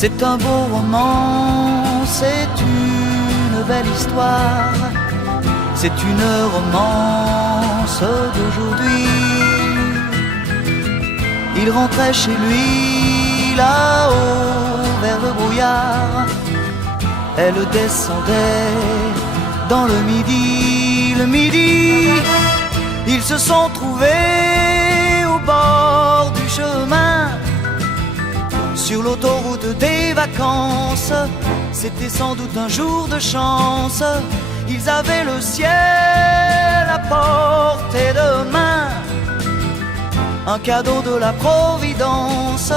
C'est un beau roman, c'est une belle histoire, c'est une romance d'aujourd'hui. Il rentrait chez lui là-haut vers le brouillard, elle descendait dans le midi. Le midi, ils se sont trouvés au bord du chemin, sur l'autoroute des vacances. C'était sans doute un jour de chance, ils avaient le ciel à portée de main, un cadeau de la Providence.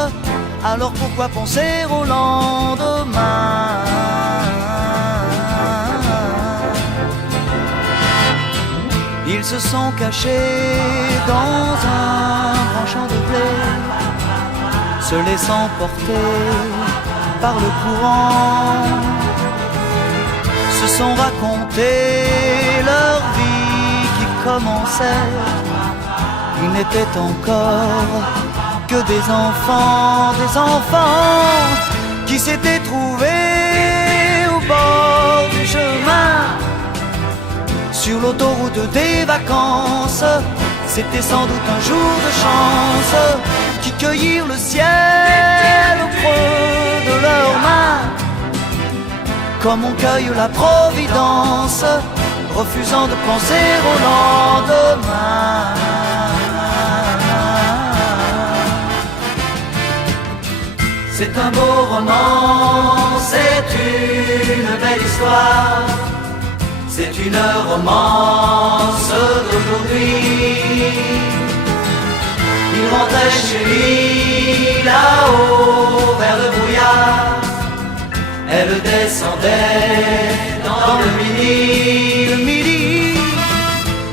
Alors pourquoi penser au lendemain? Ils se sont cachés dans un grand champ de blé, se laissant porter par le courant, se sont raconté leur vie qui commençait. Ils n'étaient encore que des enfants qui s'étaient trouvés au bord du chemin, sur l'autoroute des vacances. C'était sans doute un jour de chance, qui cueillirent le ciel au creux de leurs mains, comme on cueille la Providence, refusant de penser au lendemain. C'est un beau roman, c'est une belle histoire, c'est une romance d'aujourd'hui. Il rentrait chez lui là-haut vers le brouillard, elle descendait dans le midi. Le midi,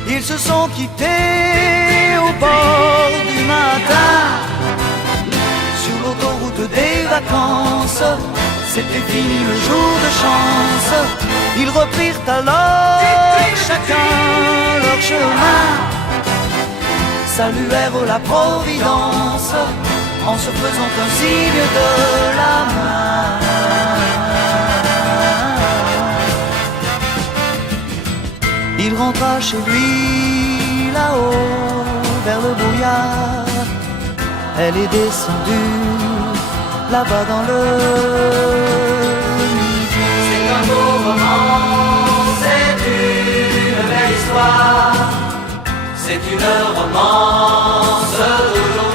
ils se sont quittés au bord du matin, sur l'autoroute des vacances. C'était fini le jour de chance. Ils reprirent alors chacun leur chemin, saluèrent la Providence en se faisant un signe de la main. Il rentra chez lui là-haut vers le brouillard, elle est descendue là-bas dans le midi. C'est un beau roman, c'est une belle histoire, c'est une romance d'aujourd'hui.